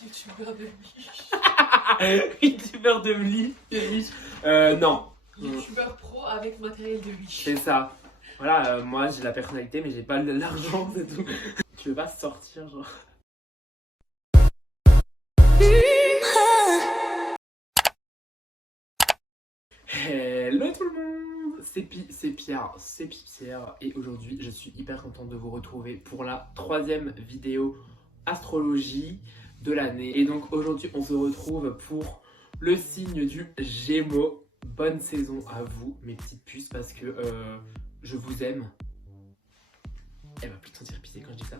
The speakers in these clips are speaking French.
Youtubeur de niche. Youtubeur de niche. Non. Youtubeur pro avec matériel de niche. C'est ça. Voilà, moi j'ai la personnalité mais j'ai pas l'argent, c'est tout. Tu veux pas sortir genre? Hello tout le monde, c'est Pierre et aujourd'hui je suis hyper contente de vous retrouver pour la 3e vidéo astrologie de l'année. Et donc aujourd'hui on se retrouve pour le signe du Gémeaux. Bonne saison à vous mes petites puces parce que je vous aime. Elle va plus te sentir pissée quand je dis ça.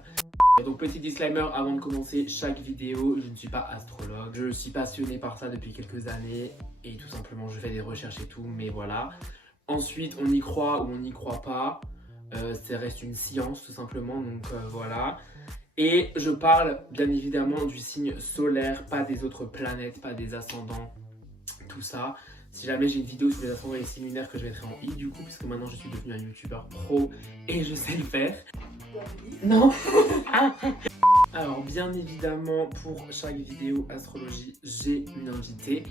Donc petit disclaimer avant de commencer chaque vidéo, je ne suis pas astrologue, je suis passionné par ça depuis quelques années et tout simplement je fais des recherches et tout, mais voilà. Ensuite on y croit ou on n'y croit pas, ça reste une science tout simplement, donc voilà. Et je parle bien évidemment du signe solaire, pas des autres planètes, pas des ascendants, tout ça. Si jamais j'ai une vidéo sur les ascendants et les signes lunaires que je mettrai en i du coup, puisque maintenant je suis devenu un youtubeur pro et je sais le faire. Non. Alors bien évidemment pour chaque vidéo astrologie j'ai une invitée.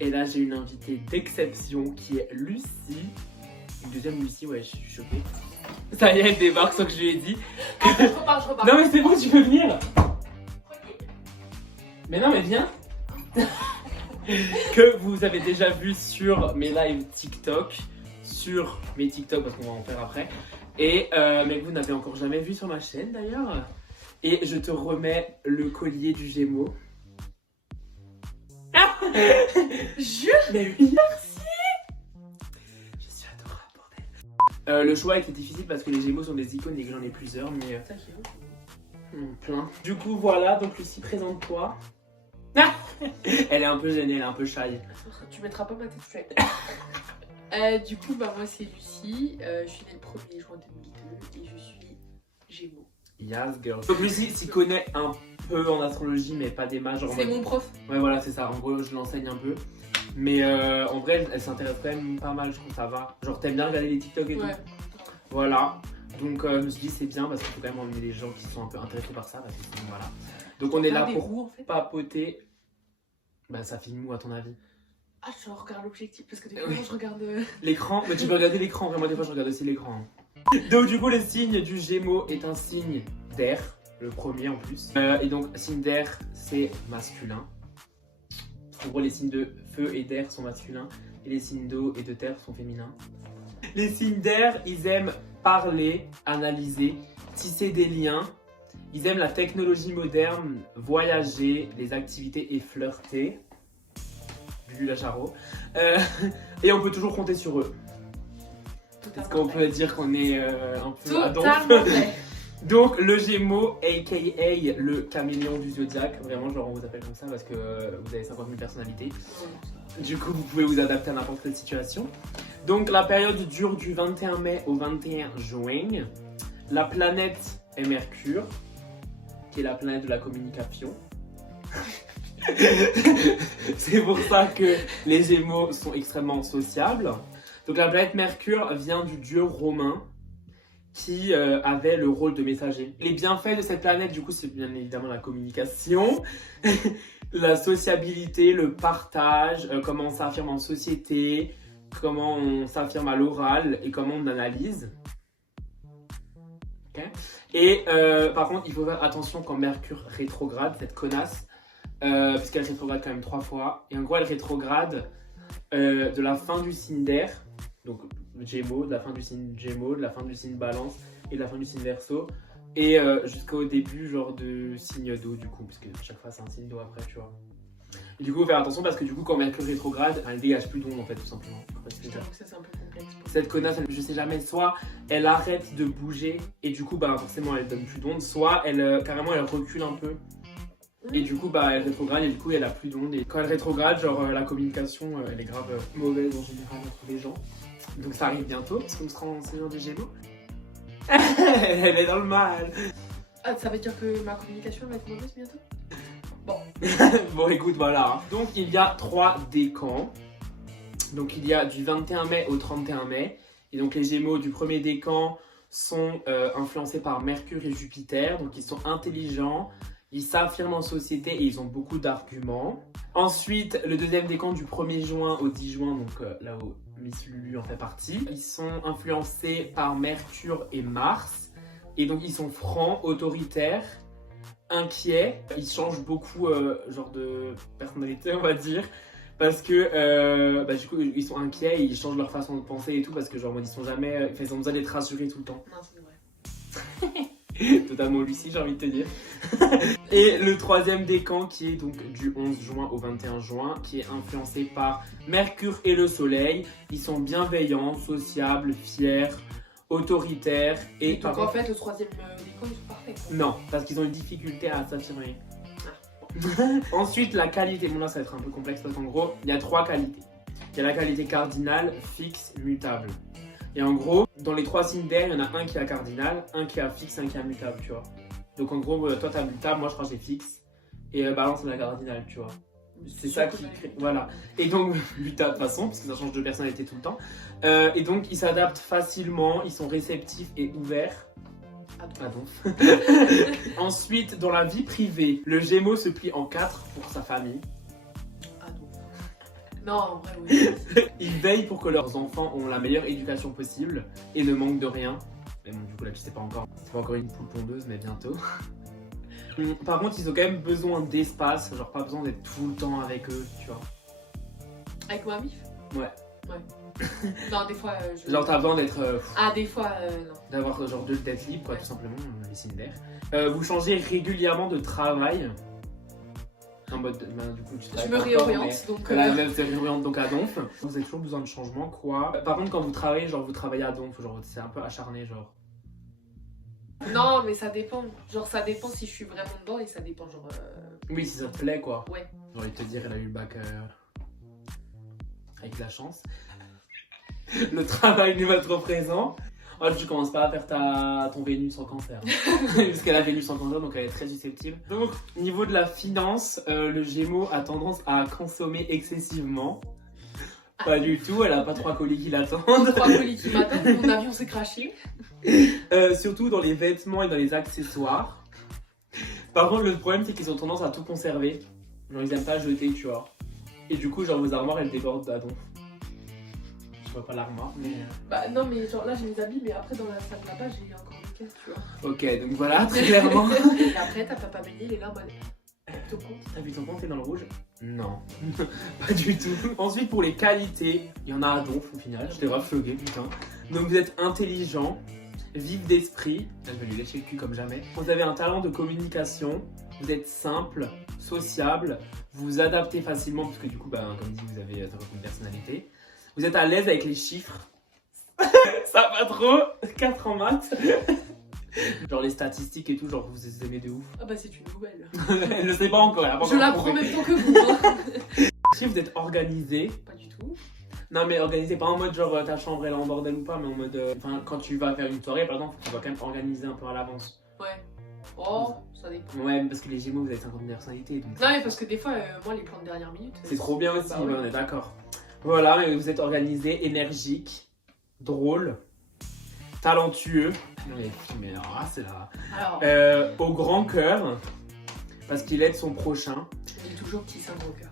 Et là j'ai une invitée d'exception qui est Lucie. Une deuxième Lucie, ouais je suis choquée. Ça y est elle débarque sans que je lui ai dit. Je repars. Non mais c'est bon, tu peux venir. Mais non mais viens. Que vous avez déjà vu sur mes lives TikTok, sur mes TikTok parce qu'on va en faire après, et mais que vous n'avez encore jamais vu sur ma chaîne d'ailleurs. Et je te remets le collier du Gémeaux. Jure. Mais oui, merci. Je suis adorable, bordel. Le choix était difficile parce que les Gémeaux sont des icônes et que j'en ai plusieurs, mais plein. Du coup voilà, donc Lucie, présente-toi. Elle est un peu gênée, elle est un peu shy. Tu mettras pas ma tête straight. Du coup, moi c'est Lucie. Je suis née le 1er juin 2002 et je suis Gémeaux. Yes, girl. Donc Lucie s'y connaît un peu en astrologie, mais pas des mages. C'est mon prof. Ouais, voilà, c'est ça. En gros, je l'enseigne un peu. Mais en vrai, elle s'intéresse quand même pas mal, je trouve ça va. Genre, t'aimes bien regarder les TikTok et tout. Voilà. Donc, je me suis dit, c'est bien parce qu'il faut quand même emmener les gens qui sont un peu intéressés par ça. Parce que sinon, voilà. Donc, on est là pour papoter. Bah, ça filme où à ton avis? Ah, je regarde l'objectif parce que des fois, je regarde. L'écran? Mais tu peux regarder l'écran. Vraiment, des fois, je regarde aussi l'écran. Donc, du coup, le signe du Gémeaux est un signe d'air. Le premier en plus. Et donc, signe d'air, c'est masculin. En gros, les signes de feu et d'air sont masculins. Et les signes d'eau et de terre sont féminins. Les signes d'air, ils aiment parler, analyser, tisser des liens. Ils aiment la technologie moderne, voyager, les activités et flirter. Bubu la Charo. Et on peut toujours compter sur eux. Est-ce qu'on peut dire qu'on est un peu totalement vrai. Donc le Gémeaux, aka le caméléon du zodiaque, vraiment genre on vous appelle comme ça parce que vous avez 50 000 personnalités. Du coup vous pouvez vous adapter à n'importe quelle situation. Donc la période dure du 21 mai au 21 juin. La planète est Mercure, qui est la planète de la communication. C'est pour ça que les Gémeaux sont extrêmement sociables. Donc la planète Mercure vient du dieu romain qui avait le rôle de messager. Les bienfaits de cette planète, du coup, c'est bien évidemment la communication, la sociabilité, le partage, comment on s'affirme en société, comment on s'affirme à l'oral et comment on analyse. Okay. Et par contre, il faut faire attention quand Mercure rétrograde, cette connasse, puisqu'elle rétrograde quand même 3 fois. Et en gros, elle rétrograde de la fin du signe d'air, donc Gémeaux, de la fin du signe Gémeaux, de la fin du signe Balance et de la fin du signe Verseau, et jusqu'au début genre de signe d'eau du coup, parce que chaque fois c'est un signe d'eau après, tu vois. Et du coup, faut faire attention parce que du coup, quand Mercure rétrograde, elle dégage plus d'ondes en fait, tout simplement. Je t'avoue que ça c'est un peu complexe. Cette connasse, je sais jamais, soit elle arrête de bouger et du coup, bah forcément elle donne plus d'ondes, soit elle carrément elle recule un peu. Et du coup, bah, elle rétrograde et du coup, elle a plus d'ondes. Et quand elle rétrograde, genre, la communication, elle est grave mauvaise en général entre les gens. Donc ça arrive bientôt, parce qu'on sera en saison de Gémeaux. Elle est dans le mal. Ah, ça veut dire que ma communication va être mauvaise bientôt? Bon. Bon, écoute, voilà. Donc, il y a 3 décans. Donc, il y a du 21 mai au 31 mai. Et donc, les Gémeaux du premier décan sont influencés par Mercure et Jupiter. Donc, ils sont intelligents. Ils s'affirment en société et ils ont beaucoup d'arguments. Ensuite, le deuxième décan du 1er juin au 10 juin, donc là où Miss Lulu en fait partie. Ils sont influencés par Mercure et Mars. Et donc ils sont francs, autoritaires, inquiets. Ils changent beaucoup genre de personnalité, on va dire. Parce que du coup ils sont inquiets, et ils changent leur façon de penser et tout. Parce que genre ils sont jamais... ils ont besoin d'être rassurés tout le temps. Non, c'est vrai. Totalement Lucie, j'ai envie de te dire. Et le troisième décan qui est donc du 11 juin au 21 juin, qui est influencé par Mercure et le Soleil. Ils sont bienveillants, sociables, fiers, autoritaires. Et Donc en fait, le troisième décan, ils sont parfaits. Quoi. non, parce qu'ils ont une difficulté à s'affirmer. Ensuite, la qualité. Bon là, ça va être un peu complexe parce qu'en gros, il y a 3 qualités. Il y a la qualité cardinale, fixe, mutable. Et en gros, dans les 3 signes d'air, il y en a un qui est cardinal, un qui est fixe, un qui est mutable, tu vois. Donc en gros, toi t'as mutable, moi je crois que j'ai fixe. Et balance c'est la cardinale, tu vois. C'est ça qui crée. Voilà. Et donc, mutable de toute façon, parce que ça change de personnalité tout le temps. Et donc, ils s'adaptent facilement, ils sont réceptifs et ouverts. Pardon. Ensuite, dans la vie privée, le Gémeaux se plie en 4 pour sa famille. Non, en vrai, oui. Ils veillent pour que leurs enfants ont la meilleure éducation possible et ne manquent de rien. Mais bon, du coup, là, tu sais pas encore. C'est pas encore une poule pondeuse, mais bientôt. Par contre, ils ont quand même besoin d'espace, genre pas besoin d'être tout le temps avec eux, tu vois. Avec ma mif? Ouais. Non, des fois. Genre, t'as besoin d'être. Ah, des fois, non. D'avoir genre d'être libre, quoi, tout simplement, les signes d'air. Vous changez régulièrement de travail. En mode, du coup, tu je me réoriente, donc. La meuf se réoriente donc à Donf. Vous avez toujours besoin de changement, quoi. Par contre, quand vous travaillez, genre, vous travaillez à Donf, genre, c'est un peu acharné, genre. Non, mais ça dépend. Genre, ça dépend si je suis vraiment dedans et ça dépend, genre. Oui, si ça te plaît, quoi. Ouais. J'ai envie de te dire, elle a eu le bac avec la chance. Le travail n'est pas trop présent. Oh, tu commences pas à faire ton Vénus en cancer. Parce qu'elle a Vénus en cancer, donc elle est très susceptible. Donc, niveau de la finance, le Gémeaux a tendance à consommer excessivement. Pas du tout, elle a pas 3 colis qui l'attendent. 3 colis qui m'attendent, mon avion s'est crashé. Surtout dans les vêtements et dans les accessoires. Par contre, le problème, c'est qu'ils ont tendance à tout conserver. Genre, ils aiment pas jeter, tu vois. Et du coup, genre, vos armoires, elles débordent à donf. Je vois pas l'armoire, mais. Bah, non, mais genre là, j'ai mes habits, mais après, dans la salle là-bas, j'ai encore des caisses, tu vois. Ok, donc voilà, très clairement. Et après, t'as papa Béni, il est là en mode. Ton compte. T'as vu ton compte, t'es dans le rouge? Non, pas du tout. Ensuite, pour les qualités, il y en a à donf au final. Je t'ai reflogué, putain. Donc, vous êtes intelligent, vif d'esprit. Là, je vais lui lécher le cul comme jamais. Vous avez un talent de communication. Vous êtes simple, sociable. Vous vous adaptez facilement, parce que du coup, bah, comme dit, vous avez une personnalité. Vous êtes à l'aise avec les chiffres. Ça va pas trop. 4 en maths. Genre les statistiques et tout, genre vous les aimez de ouf. Ah bah c'est une nouvelle. Elle le sait pas encore. Je l'apprends en même temps que vous. Hein. Si vous êtes organisé. Pas du tout. Non mais organisé pas en mode genre ta chambre elle est en bordel ou pas, mais en mode enfin quand tu vas faire une soirée par exemple, tu vas quand même organiser un peu à l'avance. Ouais. Oh, ça dépend. Ouais, parce que les Gémeaux vous avez 50 personnalités. Donc non mais parce que des fois moi les plans de dernière minute. C'est trop bien aussi, bah, ouais, on est d'accord. Voilà, mais vous êtes organisé, énergique, drôle, talentueux. Mais alors là c'est là. Alors. Au grand cœur, parce qu'il aide son prochain. Il est toujours petit, c'est un gros cœur.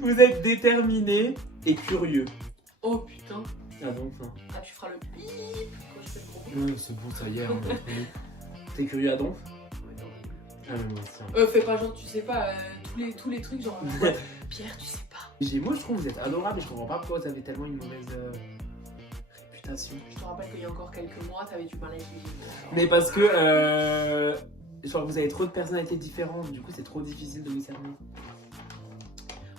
Vous êtes déterminé et curieux. Oh putain. Ah donc ça. Ah tu feras le bip quand je fais le gros. Non, c'est bon, ça y est. Hein, t'es curieux à donf? Ah mais moi aussi. Fais pas genre tu sais pas tous les trucs genre. Pierre tu sais pas. Gémeaux, je trouve que vous êtes adorable et je comprends pas pourquoi vous avez tellement une mauvaise réputation. Je te rappelle qu'il y a encore quelques mois t'avais du mal avec les Gémeaux. Mais parce que genre vous avez trop de personnalités différentes, du coup c'est trop difficile de vous cerner.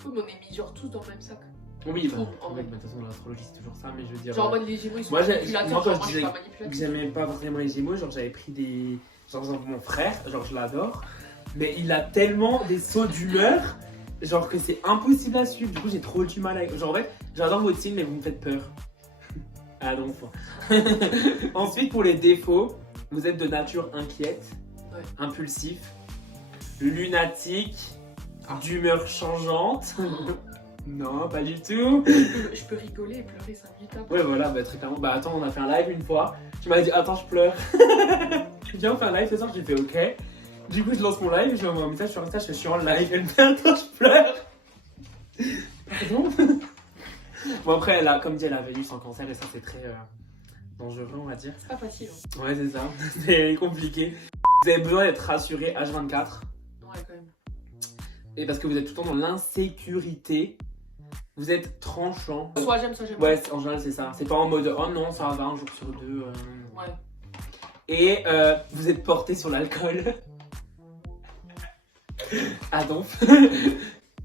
Oui mais on est mis genre tous dans le même sac. Oui, bah, en fait, de toute façon dans l'astrologie c'est toujours ça, mais je veux dire. Genre en mode les Gémeaux ils sont moi, manipulateurs. moi quand genre, je disais moi, je suis pas que j'aimais pas vraiment les Gémeaux, genre j'avais pris des. Genre mon frère, genre je l'adore, mais il a tellement des sauts d'humeur, genre que c'est impossible à suivre, du coup j'ai trop du mal avec. Genre en fait, j'adore votre signe mais vous me faites peur. Ah non, ensuite pour les défauts, vous êtes de nature inquiète, ouais. Impulsif, lunatique, d'humeur changeante. Non, pas du tout. Je peux rigoler et pleurer 5 minutes après. Ouais, voilà, bah, très clairement. Bah, attends, on a fait un live une fois. Tu m'as dit, attends, je pleure. Viens, on fait un live ce soir. J'ai fait OK. Du coup, je lance mon live, je lui envoie un message sur Insta, je suis en live, elle me fait attends, je pleure. Pardon. Bon, après, elle a, comme dit, elle a Vénus en cancer et ça, c'est très dangereux, on va dire. C'est pas facile. Hein. Ouais, c'est ça. C'est compliqué. Vous avez besoin d'être rassuré H24. Ouais, quand même. Et parce que vous êtes tout le temps dans l'insécurité. Vous êtes tranchant. Soit j'aime, soit j'aime. Ouais, en général, c'est ça. C'est pas en mode oh non, ça va un jour sur deux. Ouais. Et vous êtes porté sur l'alcool. Ah donc.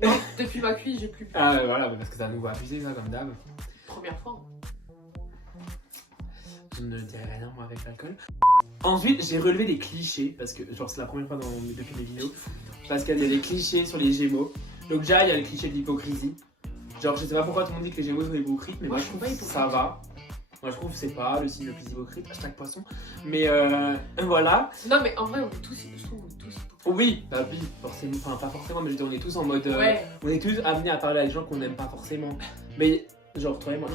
Non, depuis ma cuisse, j'ai plus bu. Ah voilà, parce que ça nous va abuser ça comme d'hab. Première fois. Je ne dirai rien moi avec l'alcool. Ensuite, j'ai relevé des clichés parce que genre c'est la première fois depuis mes vidéos. Parce qu'il y a des clichés sur les Gémeaux. Donc déjà, il y a le cliché de l'hypocrisie. Genre je sais pas pourquoi tout le monde dit que les Gémeaux sont hypocrites, mais moi je trouve que ça va. Moi je trouve que c'est pas le signe le plus hypocrite, hashtag poisson. Mais voilà. Non mais en vrai on est tous, je trouve on est tous hypocrites. Oui, bah oui, forcément, enfin pas forcément, mais je veux dire on est tous en mode... Ouais. On est tous amenés à parler avec des gens qu'on n'aime pas forcément. Mais genre toi et moi.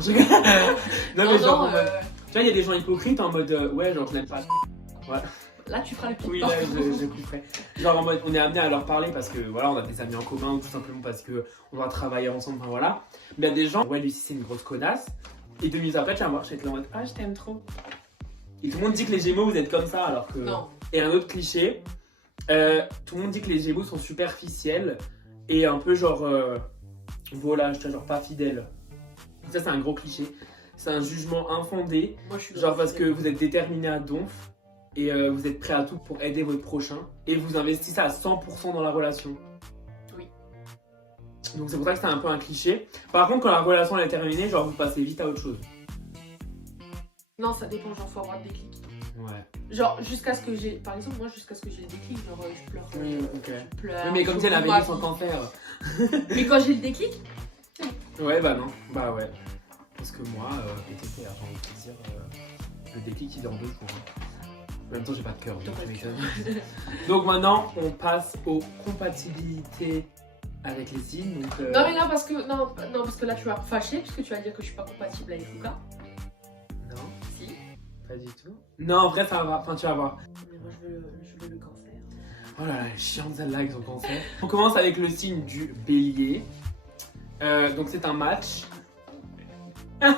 Non mais genre en mode... Tu vois, il y a des gens hypocrites en mode ouais, genre je n'aime pas. Ouais. Là tu feras le pire. Oui, là je couperai. Genre en mode on est amené à leur parler parce que voilà, on a des amis en commun ou tout simplement parce que on doit travailler ensemble, enfin voilà. Mais il y a des gens, ouais, Lucie c'est une grosse connasse. Et 2 minutes après, tu vas voir, je vais être là en mode ah, je t'aime trop. Et tout le monde dit que les Gémeaux vous êtes comme ça alors que. Non. Et un autre cliché, tout le monde dit que les Gémeaux sont superficiels et un peu genre. Voilà, je te genre pas fidèle. Ça, c'est un gros cliché. C'est un jugement infondé. Moi, je suis genre parce que vous êtes déterminé à donf et vous êtes prêt à tout pour aider votre prochain et vous investissez à 100% dans la relation. Oui. Donc c'est pour ça que c'est un peu un cliché. Par contre, quand la relation elle est terminée, genre vous passez vite à autre chose. Non, ça dépend, genre faut avoir le déclic. Ouais. Genre jusqu'à ce que j'ai, par exemple moi jusqu'à ce que j'ai le déclic, genre je pleure. Oui, ok. Je pleure. Oui, mais comme je si elle avait ma eu son vie. cancer. Mais quand j'ai le déclic, Ouais, bah non. Bah ouais. Parce que moi, PTT, j'ai envie de te dire, le déclic il est en 2 jours. Hein. En même temps, j'ai pas de cœur. t'as pas de cœur. Donc maintenant, on passe aux compatibilités avec les signes. Donc, Non mais là parce que non parce que là tu vas me fâcher puisque tu vas dire que je suis pas compatible avec Luca. Non, Si. pas du tout. Non, en vrai, ça va. Enfin, tu vas voir. Mais moi je veux le cancer. Oh là là, elle est chiante celle-là avec son cancer. On commence avec le signe du bélier. Donc c'est un match. Parce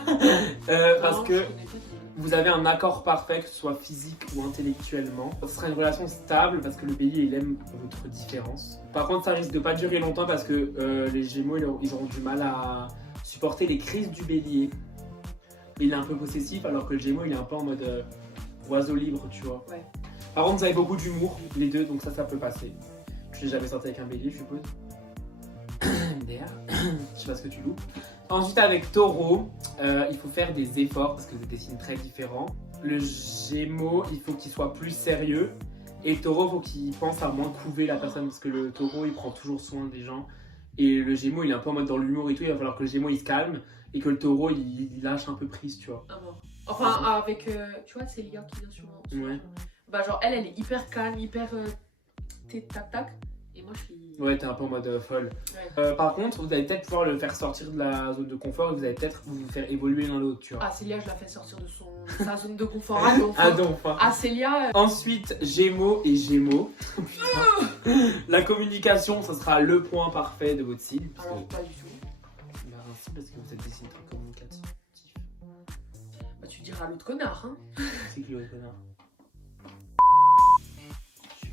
Non, que je connais pas. vous avez un accord parfait, que ce soit physique ou intellectuellement. Ce sera une relation stable parce que le bélier il aime votre différence. Par contre, ça risque de pas durer longtemps parce que les gémeaux ils auront du mal à supporter les crises du bélier. Il est un peu possessif alors que le gémeaux il est un peu en mode oiseau libre, tu vois. Ouais. Par contre, vous avez beaucoup d'humour, les deux, donc ça peut passer. Tu n'es jamais sorti avec un bélier, je suppose. MDR, je sais pas ce que tu loupes. Ensuite, avec taureau, il faut faire des efforts parce que vous êtes des signes très différents. Le gémeaux, il faut qu'il soit plus sérieux. Et le taureau, il faut qu'il pense à moins couver la personne parce que le taureau, il prend toujours soin des gens. Et le gémeaux, il est un peu en mode dans l'humour et tout. Il va falloir que le gémeaux, il se calme et que le taureau, il lâche un peu prise, tu vois. Ah bon. Enfin avec tu vois Célia qui vient sur Ouais. Bah genre elle est hyper calme, hyper tac tac et moi je suis. Ouais, t'es un peu en mode folle. Ouais. Par contre, vous allez peut-être pouvoir le faire sortir de la zone de confort et vous allez peut-être vous faire évoluer l'un l'autre, tu vois. Ah Célia je la fais sortir de sa zone de confort. Ah non. Ah donc, enfin. Ah Célia. Ensuite, Gémeaux et Gémeaux. Putain. La communication, ça sera le point parfait de votre signe. Parce Alors que... pas du tout. Bah, si, parce que vous êtes des signes très communicatifs. Bah tu diras à l'autre connard hein. C'est qui le connard?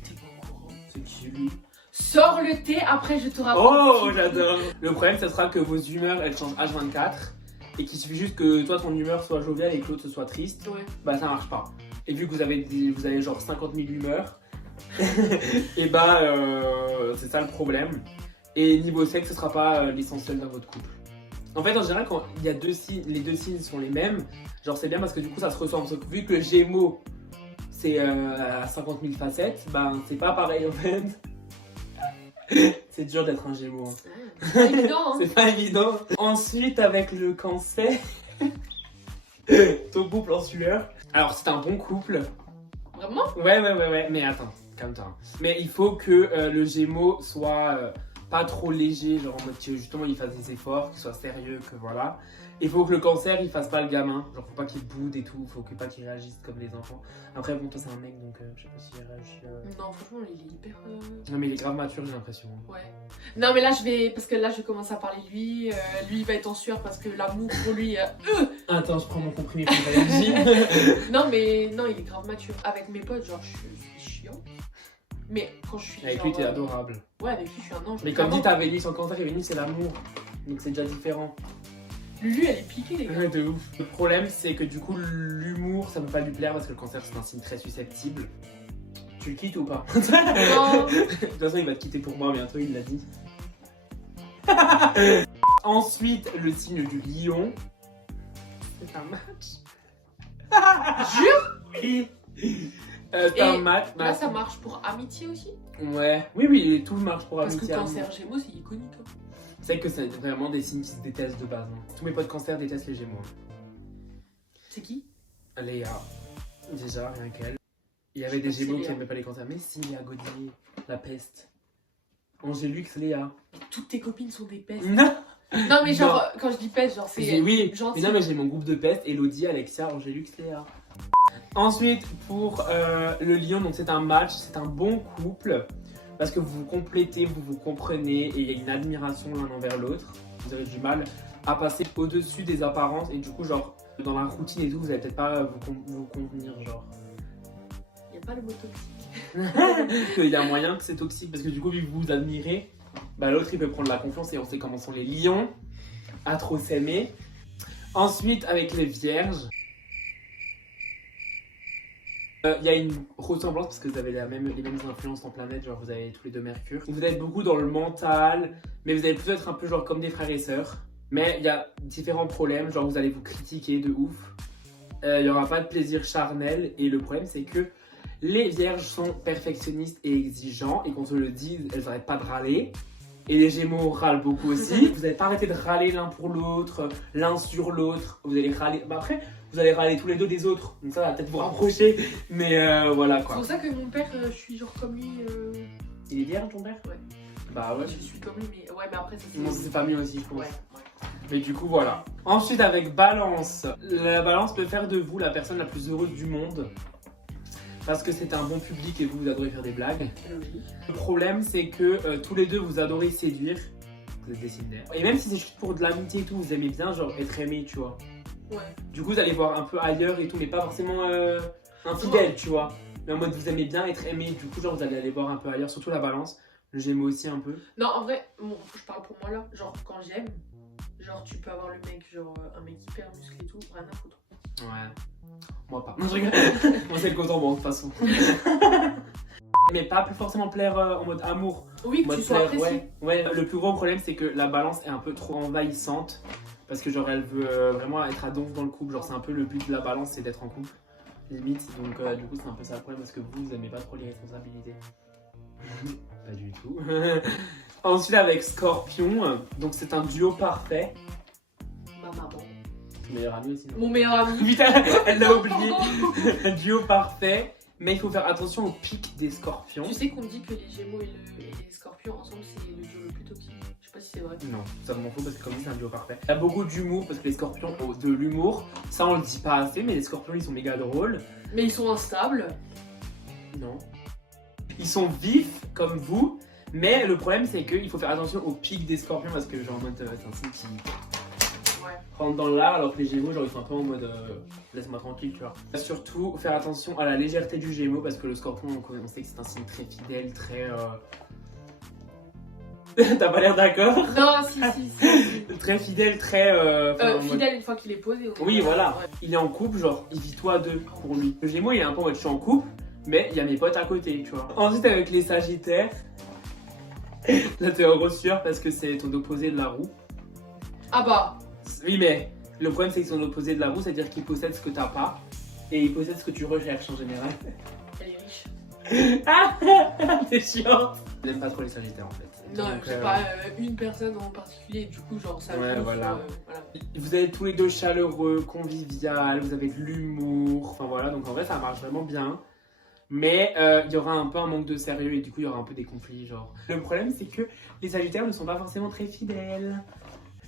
T'es pas au courant. C'est qui lui? Sors le thé après je te raconte. Oh, j'adore. Le problème, ce sera que vos humeurs, elles changent H24. Et qu'il suffit juste que toi, ton humeur soit joviale et que l'autre soit triste. Ouais. Bah, ça marche pas. Et vu que vous avez genre 50 000 humeurs, et bah, c'est ça le problème. Et niveau sexe, ce sera pas l'essentiel dans votre couple. En fait, en général, quand il y a deux signes, les deux signes sont les mêmes, genre c'est bien parce que du coup, ça se ressemble. Sauf que vu que le Gémeaux, c'est à 50 000 facettes, bah, c'est pas pareil en fait. C'est dur d'être un Gémeaux. Hein. C'est pas évident hein. C'est pas évident. Ensuite, avec le cancer, ton couple en sueur. Alors, c'est un bon couple. Vraiment? Ouais. Mais attends, calme-toi. Mais il faut que le Gémeaux soit pas trop léger, genre en mode que justement il fasse des efforts, qu'il soit sérieux, que voilà. Il faut que le cancer il fasse pas le gamin, genre faut pas qu'il boude et tout, faut pas qu'il réagisse comme les enfants. Après bon toi c'est un mec donc je sais pas s'il réagit. Non franchement il est hyper... Non mais il est grave mature j'ai l'impression. Ouais. Non mais là parce que là je commence à parler de lui, lui il va être en sueur parce que l'amour pour lui... Attends je prends mon comprimé pour réagir. Non mais non il est grave mature. Avec mes potes genre je suis chiant. Mais quand je suis Avec genre, lui t'es adorable. Ouais avec lui je suis un ange. Mais comme dit t'as Vénus en cancer et Vénus c'est l'amour. Donc c'est déjà différent. Lulu elle est piquée les gars. Ouais, de ouf. Le problème, c'est que du coup, l'humour, ça peut pas lui plaire parce que le cancer, c'est un signe très susceptible. Tu le quittes ou pas? Non. De toute façon, il va te quitter pour moi bientôt, il l'a dit. Ensuite, le signe du lion. C'est un match. Jure? Oui. C'est un Et match. Là ça marche pour amitié aussi? Ouais. Oui, tout marche pour Parce amitié. que cancer Gémeaux c'est iconique. Hein. C'est que c'est vraiment des signes qui se détestent de base. Hein. Tous mes potes cancer détestent les gémeaux. C'est qui? Léa. Déjà, rien qu'elle. Il y avait des sais pas gémeaux si qui Léa. n'aimaient pas les cancers. Mais si, Léa Godier, la peste. Angélux, Léa. Mais toutes tes copines sont des pestes. Non. Non mais genre quand je dis peste genre c'est Oui, gentil. mais non mais j'ai mon groupe de peste, Elodie, Alexia, Angélux, Léa. Ensuite, pour le lion, donc c'est un match, c'est un bon couple. Parce que vous vous complétez, vous vous comprenez et il y a une admiration l'un envers l'autre. Vous avez du mal à passer au-dessus des apparences et du coup, genre, dans la routine et tout, vous allez peut-être pas vous convenir, genre. Il n'y a pas le mot toxique. Il y a moyen que c'est toxique parce que du coup, vu que vous vous admirez, bah, l'autre il peut prendre la confiance et on sait comment sont les lions, à trop s'aimer. Ensuite, avec les vierges. Il y a une ressemblance parce que vous avez les mêmes influences en planète, genre vous avez tous les deux Mercure. Vous êtes beaucoup dans le mental, mais vous allez plutôt être un peu genre comme des frères et sœurs. Mais il y a différents problèmes, genre vous allez vous critiquer de ouf. Il n'y aura pas de plaisir charnel et le problème c'est que les vierges sont perfectionnistes et exigeants et qu'on se le dise, elles n'arrêtent pas de râler. Et les Gémeaux râlent beaucoup aussi. Vous n'allez pas arrêter de râler l'un pour l'autre, l'un sur l'autre. Vous allez râler. Bah après, vous allez râler tous les deux des autres. Donc ça va peut-être vous rapprocher. Mais voilà C'est quoi. pour ça que mon père, je suis genre comme lui. Il est vierge ton père? Ouais. Bah ouais. Je suis comme lui, mais ouais, mais après ça c'est. Non, c'est pas mieux aussi, je pense. Ouais. Mais du coup, voilà. Ensuite, avec Balance. La Balance peut faire de vous la personne la plus heureuse du monde. Parce que c'est un bon public et vous adorez faire des blagues. Logique. Le problème, c'est que tous les deux, vous adorez séduire. Vous êtes des cinéaires. Et même si c'est juste pour de l'amitié et tout, vous aimez bien genre être aimé, tu vois. Ouais. Du coup, vous allez voir un peu ailleurs et tout, mais pas forcément infidèle, tu vois. Mais en mode, vous aimez bien être aimé. Du coup, genre, vous allez aller voir un peu ailleurs, surtout la Balance. Le Gémeaux aussi un peu. Non, en vrai, bon, je parle pour moi là. Genre, quand j'aime, genre, tu peux avoir le mec, genre, un mec hyper musclé et tout, rien à foutre. Ouais. Moi pas. Non, je rigole. Moi c'est le compte en banque de toute façon. Mais pas plus forcément plaire en mode amour. Oui, que Mode tu sois plaire, apprécié. ouais. Le plus gros problème c'est que la Balance est un peu trop envahissante. Parce que genre elle veut vraiment être à donf dans le couple. Genre c'est un peu le but de la Balance, c'est d'être en couple. Limite. Donc du coup c'est un peu ça le problème parce que vous aimez pas trop les responsabilités. Pas du tout. Ensuite avec Scorpion, donc c'est un duo parfait. Ma maman. Ton meilleur ami aussi. Non Mon meilleur ami. Putain, elle l'a oublié. Un duo parfait. Mais il faut faire attention au pic des scorpions. Tu sais qu'on dit que les Gémeaux et les Scorpions ensemble, c'est le duo le plus toxique. Je sais pas si c'est vrai. Non, ça m'en fout parce que comme dit c'est un duo parfait. Il y a beaucoup d'humour parce que les scorpions ont de l'humour. Ça on le dit pas assez, mais les scorpions ils sont méga drôles. Mais ils sont instables. Non. Ils sont vifs comme vous. Mais le problème c'est qu'il faut faire attention au pic des scorpions parce que genre en mode c'est un signe qui rentre dans l'art alors que les Gémeaux genre ils sont un peu en mode laisse-moi tranquille tu vois. Surtout faire attention à la légèreté du Gémeaux parce que le Scorpion on sait que c'est un signe très fidèle, très T'as pas l'air d'accord? Non, si. Très fidèle, très Fidèle une fois qu'il est posé. Oui voilà, Ouais. il est en couple genre il vit toi à deux pour lui. Le Gémeaux il est un peu en mode je suis en couple mais il y a mes potes à côté tu vois. Ensuite avec les Sagittaires, là t'es en reçueur parce que c'est ton opposé de la roue. Ah bah. Oui, mais le problème c'est qu'ils sont l'opposé de la roue, c'est-à-dire qu'ils possèdent ce que t'as pas et ils possèdent ce que tu recherches en général. Elle est riche. Ah, c'est chiant. J'aime pas trop les Sagittaires en fait. Non, Donc, c'est pas une personne en particulier, du coup, genre ça. Ouais, joue, voilà. voilà. Vous êtes tous les deux chaleureux, convivial, vous avez de l'humour, enfin voilà, donc en vrai ça marche vraiment bien. Mais il y aura un peu un manque de sérieux et du coup il y aura un peu des conflits genre. Le problème c'est que les Sagittaires ne sont pas forcément très fidèles.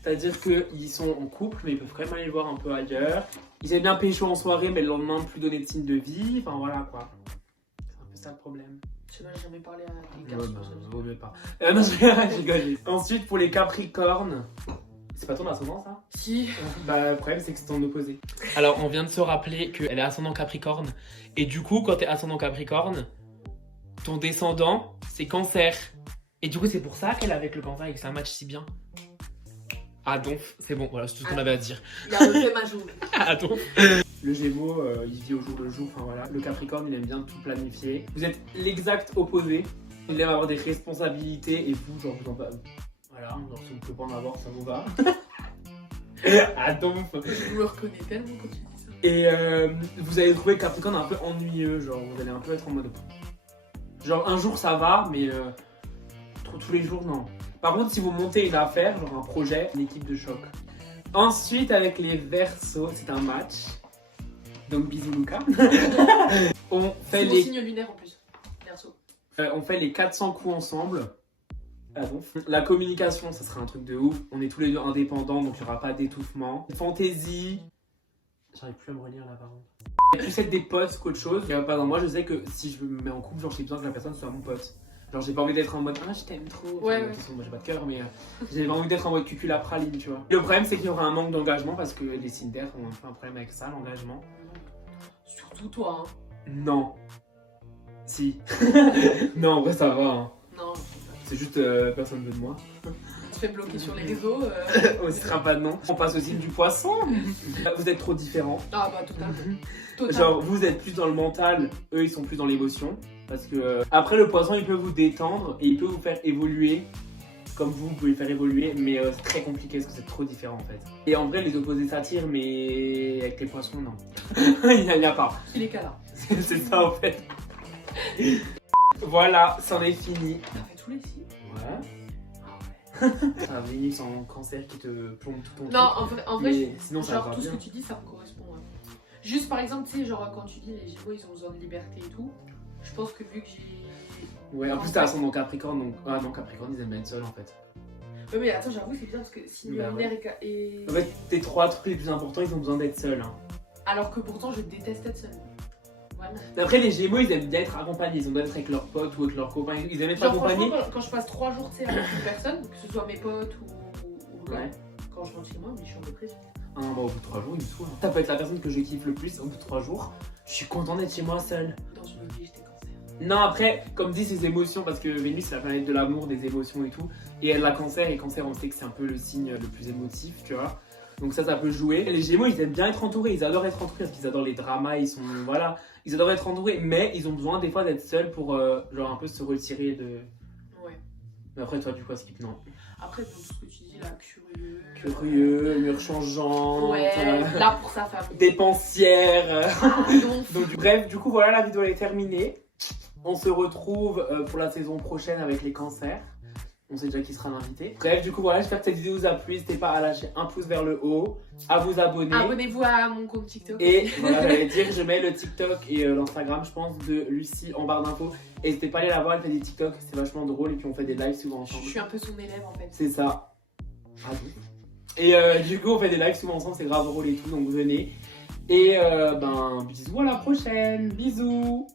C'est-à-dire qu'ils sont en couple mais ils peuvent quand même aller le voir un peu ailleurs. Ils aiment bien pécho en soirée mais le lendemain plus donner de signes de vie. Enfin voilà quoi. C'est un peu ça le problème. Je sais pas, j'ai jamais parlé à des Ouais, garçons. vaut mieux pas. Non, je rigole. Ensuite pour les Capricornes. C'est pas ton ascendant ça? Si. Bah le problème c'est que c'est ton opposé. Alors on vient de se rappeler qu'elle est ascendant Capricorne. Et du coup quand t'es ascendant Capricorne, ton descendant c'est Cancer. Et du coup c'est pour ça qu'elle est avec le Cancer et que ça match si bien. Ah donc c'est bon, voilà c'est tout ce qu'on avait à dire. Il a refait ma joue. Ah donc. Le Gémeaux il vit au jour le jour, enfin voilà. Le Capricorne il aime bien tout planifier. Vous êtes l'exact opposé. Il aime avoir des responsabilités et vous genre vous en voilà, genre si vous pouvez pas en avoir ça vous va. Ah donc. Je me reconnais tellement quand tu dis ça. Et vous allez trouver le Capricorne un peu ennuyeux, genre vous allez un peu être en mode... Genre un jour ça va, mais tous les jours non. Par contre si vous montez une affaire, genre un projet, une équipe de choc. Ensuite avec les Verseaux, c'est un match. Donc bisous Lucas. On fait C'est mon les... signe lunaire en plus. Verseau. on fait les 400 coups ensemble. Ah bon. La communication, ça serait un truc de ouf. On est tous les deux indépendants, donc il n'y aura pas d'étouffement. Fantaisie. J'arrive plus à me relire là par contre. Plus être des potes qu'autre chose. Par exemple, moi je sais que si je me mets en couple, genre j'ai besoin que la personne soit mon pote. Genre j'ai pas envie d'être en mode ah je t'aime trop. Ouais, Enfin, ouais. de toute façon, moi j'ai pas de cœur, mais j'ai pas envie d'être en mode cucul à praline, tu vois. Le problème c'est qu'il y aura un manque d'engagement parce que les signes d'air ont un peu un problème avec ça, l'engagement. Surtout toi, hein. Non. Si. Non, en vrai ça va. Hein. Non. C'est juste personne veut de moi. Tu te fais bloquer sur les réseaux. On ne sera pas de nom. On passe au signe du poisson. Vous êtes trop différents. Ah bah totalement. Totalement. Genre vous êtes plus dans le mental, eux ils sont plus dans l'émotion. Parce que après le poisson il peut vous détendre et il peut vous faire évoluer. Comme vous pouvez le faire évoluer, mais c'est très compliqué parce que c'est trop différent en fait. Et en vrai les opposés s'attirent, mais avec les poissons non. Il n'y a pas. Il est câlin. C'est ça en fait. Voilà, c'en est fini. T'as fait tous les signes. Ouais. Ah ouais. C'est un Vénus en Cancer qui te plombe tout ton Non, truc. en vrai, Mais sinon ça genre va tout ce bien. que tu dis, ça me correspond. Ouais. Juste par exemple, tu sais, genre quand tu dis les Gémeaux, ils ont besoin de liberté et tout. Je pense que vu que j'ai. Ouais, en plus t'es ascendant Capricorne, donc... Ah non, Capricorne, ils aiment bien être seuls en fait. Ouais, mais attends, j'avoue, c'est bien parce que signe Bah lunaire et. En fait, tes 3 trucs les plus importants, ils ont besoin d'être seuls. Hein. Alors que pourtant, je déteste être seule. Vraiment. Après, les Gémeaux, ils aiment bien être accompagnés. Ils ont besoin d'être avec leurs potes ou avec leurs copains. Ils aiment être Genre, accompagnés. franchement, quand je passe 3 jours, tu sais, avec une personne, que ce soit mes potes ou Ouais. quand je rentre chez moi, mais je suis en dépression. Ah non, bah au bout de 3 jours, il me saoule. Hein. Ça peut être la personne que je kiffe le plus. Au bout de 3 jours, je suis content d'être chez moi seul. Dans une autre vie, j'étais Cancer. Non, après, comme dit, ces émotions, parce que Vénus, c'est la planète de l'amour, des émotions et tout. Et elle a Cancer, et Cancer, on sait que c'est un peu le signe le plus émotif, tu vois. Donc ça peut jouer. Et les Gémeaux, ils aiment bien être entourés, ils adorent être entourés parce qu'ils adorent les dramas, ils sont... Voilà, ils adorent être entourés, mais ils ont besoin des fois d'être seuls pour, genre, un peu se retirer de... Ouais. Mais après, toi, du coup, skip, non. Après, bon, tout ce que tu dis là, curieux. Curieux, mur changeant, Ouais, là pour sa famille. dépensière. Ah, non. Donc, bref, du coup, voilà, la vidéo elle est terminée. On se retrouve pour la saison prochaine avec les cancers. On sait déjà qui sera l'invité. Bref, du coup, voilà, j'espère que cette vidéo vous a plu. N'hésitez pas à lâcher un pouce vers le haut, à vous abonner. Abonnez-vous à mon compte TikTok. Et voilà, j'allais dire, je mets le TikTok et l'Instagram, je pense, de Lucie en barre d'infos. N'hésitez pas à aller la voir, elle fait des TikTok, c'est vachement drôle. Et puis on fait des lives souvent Je ensemble. suis un peu son élève en fait. C'est ça. Ah oui. Et du coup, on fait des lives souvent ensemble, c'est grave drôle et tout, donc venez. Et ben, bisous à la prochaine. Bisous.